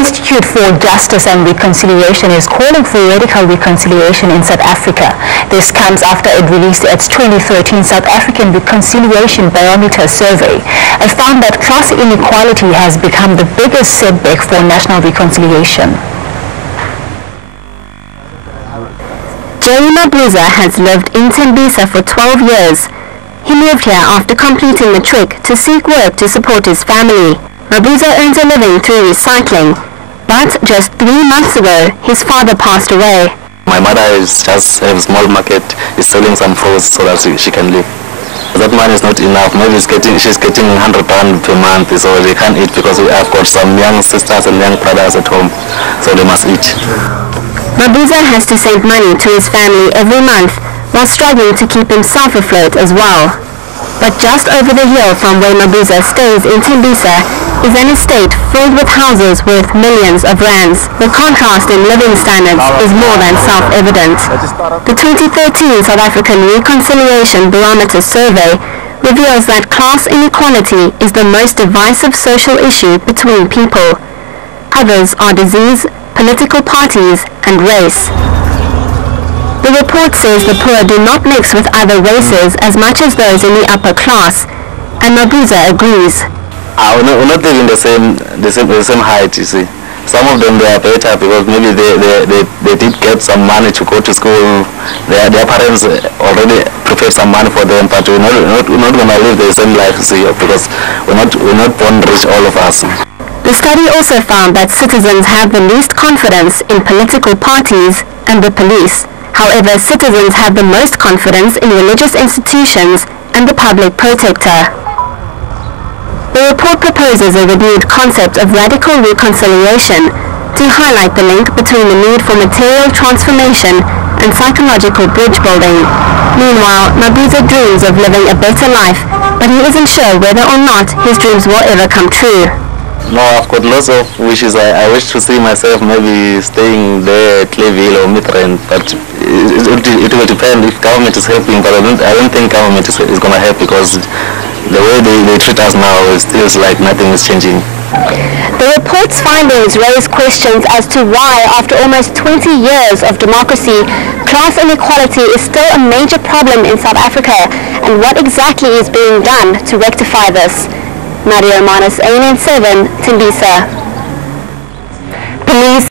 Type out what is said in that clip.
Institute for Justice and Reconciliation is calling for radical reconciliation in South Africa. This comes after it released its 2013 South African Reconciliation Barometer survey and found that class inequality has become the biggest setback for national reconciliation. Jerry Mabuza has lived in Tembisa for 12 years. He moved here after completing the trick to seek work to support his family. Mabuza earns a living through recycling, but just 3 months ago, his father passed away. My mother is just have a small market, is selling some fruits so that she can live. That money is not enough. Maybe she's getting 100 pounds per month, so they can't eat because we have got some young sisters and young brothers at home, so they must eat. Mabuza has to send money to his family every month while struggling to keep himself afloat as well. But just over the hill from where Mabuza stays in Tembisa is an estate filled with houses worth millions of rands. The contrast in living standards is more than self-evident. The 2013 South African Reconciliation Barometer survey reveals that class inequality is the most divisive social issue between people. Others are disease, political parties, and race. The report says the poor do not mix with other races as much as those in the upper class, and Mabuza agrees. We're not living the same height, you see. Some of them, they are better because maybe they did get some money to go to school. Their parents already prepared some money for them, but we're not going to live the same life, you see, because we're not born rich, all of us. The study also found that citizens have the least confidence in political parties and the police. However, citizens have the most confidence in religious institutions and the public protector. The report proposes a renewed concept of radical reconciliation to highlight the link between the need for material transformation and psychological bridge building. Meanwhile, Mabuza dreams of living a better life, but he isn't sure whether or not his dreams will ever come true. No, I've got lots of wishes. I wish to see myself maybe staying there at Clayville or Midrand, but it will depend if government is helping, but I don't think government is going to help because the way they treat us now, it feels like nothing is changing. The report's findings raise questions as to why, after almost 20 years of democracy, class inequality is still a major problem in South Africa, and what exactly is being done to rectify this. Nadia Romanus, ANN7, Tembisa. Police